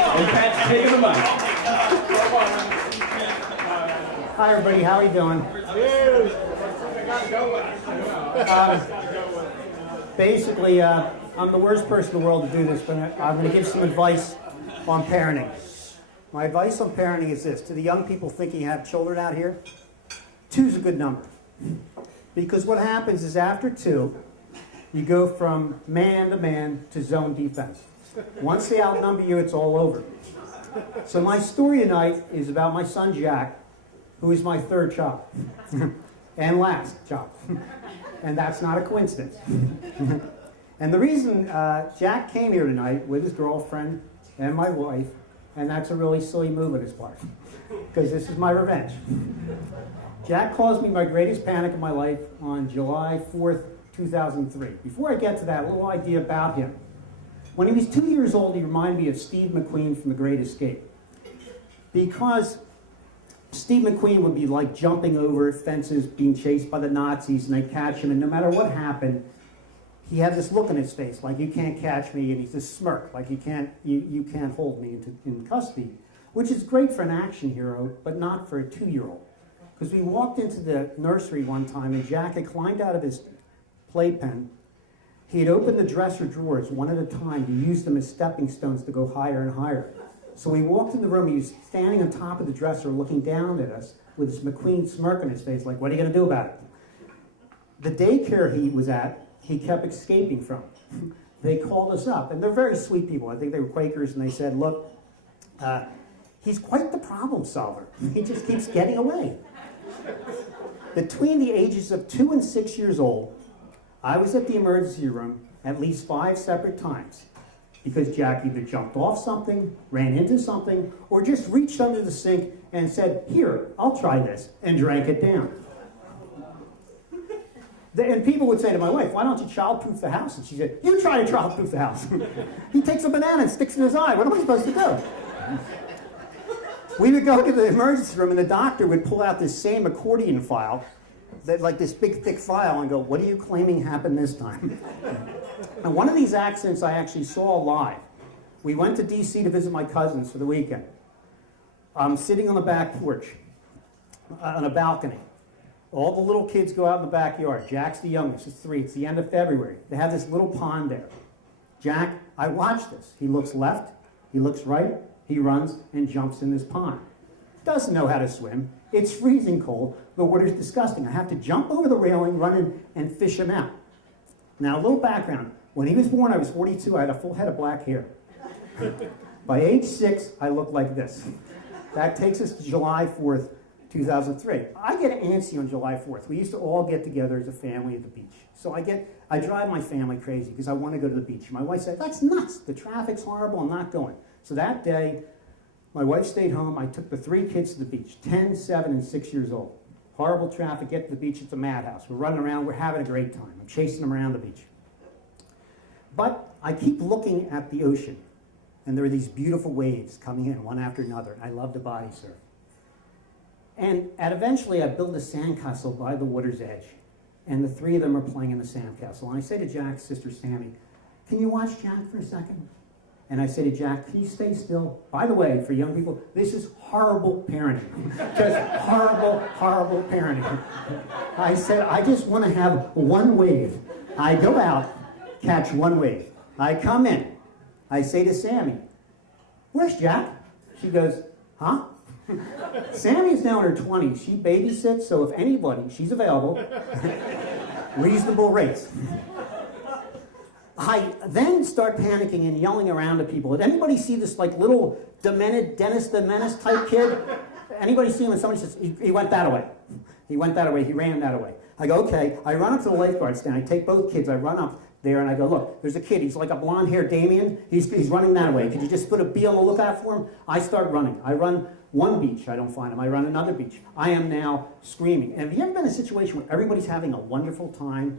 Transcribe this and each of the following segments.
And Pat's taking the mic. Hi everybody, how are you doing? Basically, I'm the worst person in the world to do this, but I'm going to give some advice on parenting. My advice on parenting is this: to the young people thinking you have children out here, 2's a good number. Because what happens is after 2, you go from man to man to zone defense. Once they outnumber you, it's all over. So my story tonight is about my son Jack, who is my 3rd child. And last child. And that's not a coincidence. And the reason Jack came here tonight with his girlfriend and my wife, and that's a really silly move on his part, because this is my revenge. Jack caused me my greatest panic in my life on July 4th, 2003. Before I get to that, a little idea about him. When he was 2 years old, he reminded me of Steve McQueen from The Great Escape. Because Steve McQueen would be like jumping over fences, being chased by the Nazis, and they'd catch him, and no matter what happened, he had this look on his face, like, you can't catch me, and he's this smirk, like, you can't hold me in custody, which is great for an action hero, but not for a 2-year-old. Because we walked into the nursery one time, and Jack had climbed out of his playpen. He had opened the dresser drawers one at a time to use them as stepping stones to go higher and higher. So we walked in the room, he was standing on top of the dresser looking down at us with this McQueen smirk on his face, like, what are you going to do about it? The daycare he was at, he kept escaping from. They called us up, and they're very sweet people. I think they were Quakers, and they said, look, he's quite the problem solver. He just keeps getting away. Between the ages of 2 and 6 years old, I was at the emergency room at least 5 separate times because Jack either jumped off something, ran into something, or just reached under the sink and said, here, I'll try this, and drank it down. And people would say to my wife, why don't you childproof the house? And she said, you try to childproof the house. He takes a banana and sticks it in his eye. What am I supposed to do? We would go to the emergency room, and the doctor would pull out this same accordion file, like this big, thick file, and go, what are you claiming happened this time? And one of these accidents I actually saw live. We went to D.C. to visit my cousins for the weekend. I'm sitting on the back porch, on a balcony. All the little kids go out in the backyard. Jack's the youngest, it's 3. It's the end of February. They have this little pond there. Jack, I watch this. He looks left, he looks right, he runs and jumps in this pond. Doesn't know how to swim. It's freezing cold. The water's disgusting. I have to jump over the railing, run in, and fish him out. Now, a little background. When he was born, I was 42. I had a full head of black hair. By age 6, I looked like this. That takes us to July 4th, 2003. I get antsy on July 4th. We used to all get together as a family at the beach. So I drive my family crazy because I want to go to the beach. My wife said, that's nuts. The traffic's horrible. I'm not going. So that day, my wife stayed home. I took the 3 kids to the beach, 10, 7, and 6 years old. Horrible traffic. Get to the beach. It's a madhouse. We're running around. We're having a great time. I'm chasing them around the beach. But I keep looking at the ocean, and there are these beautiful waves coming in one after another. I love to body surf. And eventually I build a sandcastle by the water's edge, and the 3 of them are playing in the sandcastle. And I say to Jack's sister, Sammy, can you watch Jack for a second? And I say to Jack, can you stay still? By the way, for young people, this is horrible parenting. Just horrible, horrible parenting. I said, I just want to have one wave. I go out, catch one wave. I come in. I say to Sammy, where's Jack? She goes, huh? Sammy's now in her 20s. She babysits, so if anybody, she's available. Reasonable rates. I then start panicking and yelling around at people. Did anybody see this like little demented Dennis the Menace type kid? Anybody see him? And somebody says, he went that way. He went that way. He ran that way. I go, okay. I run up to the lifeguard stand. I take both kids. I run up there and I go, look, there's a kid. He's like a blonde-haired Damien. He's running that way. Could you just put a bee on the lookout for him? I start running. I run one beach. I don't find him. I run another beach. I am now screaming. And have you ever been in a situation where everybody's having a wonderful time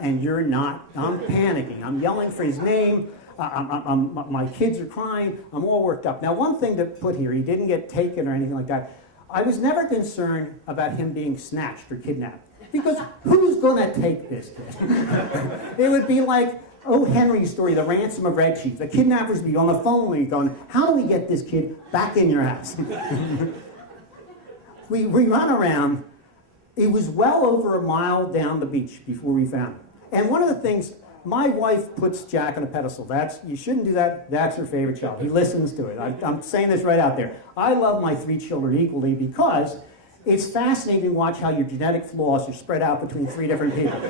and you're not? I'm panicking. I'm yelling for his name. My kids are crying. I'm all worked up. Now, one thing to put here, he didn't get taken or anything like that. I was never concerned about him being snatched or kidnapped. Because who's going to take this kid? It would be like O. Henry's story, The Ransom of Red Chief. The kidnappers would be on the phone with me going, how do we get this kid back in your house? we run around. It was well over a mile down the beach before we found him. And one of the things, my wife puts Jack on a pedestal. You shouldn't do that. That's her favorite child. He listens to it. I'm saying this right out there. I love my 3 children equally because it's fascinating to watch how your genetic flaws are spread out between 3 different people.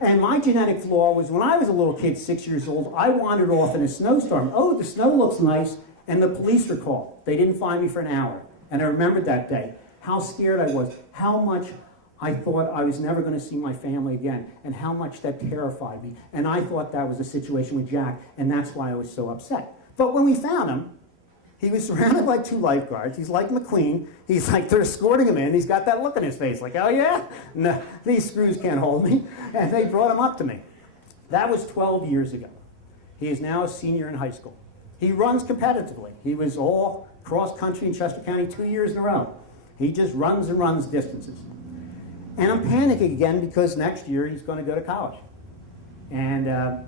And my genetic flaw was when I was a little kid, 6 years old, I wandered off in a snowstorm. Oh, the snow looks nice, and the police were called. They didn't find me for an hour. And I remembered that day, how scared I was, how much I thought I was never going to see my family again, and how much that terrified me. And I thought that was the situation with Jack, and that's why I was so upset. But when we found him, he was surrounded by 2 lifeguards. He's like McQueen. He's like, they're escorting him in. He's got that look on his face, like, oh yeah? No, these screws can't hold me. And they brought him up to me. That was 12 years ago. He is now a senior in high school. He runs competitively. He was all cross-country in Chester County 2 years in a row. He just runs and runs distances. And I'm panicking again because next year he's going to go to college. And I'm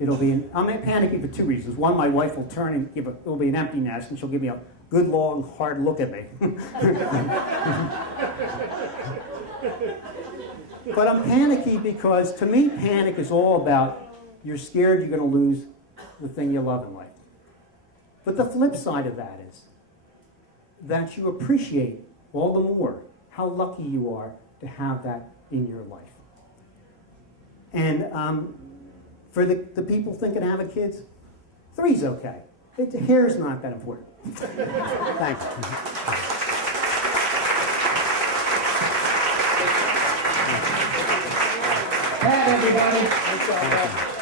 panicking for 2 reasons. One, my wife will turn and it'll be an empty nest, and she'll give me a good, long, hard look at me. But I'm panicky because, to me, panic is all about you're scared you're going to lose the thing you love in life. But the flip side of that is that you appreciate all the more how lucky you are to have that in your life. And for the people thinking of having kids, 3's okay. Hair's not that important. Thanks. Pat, everybody.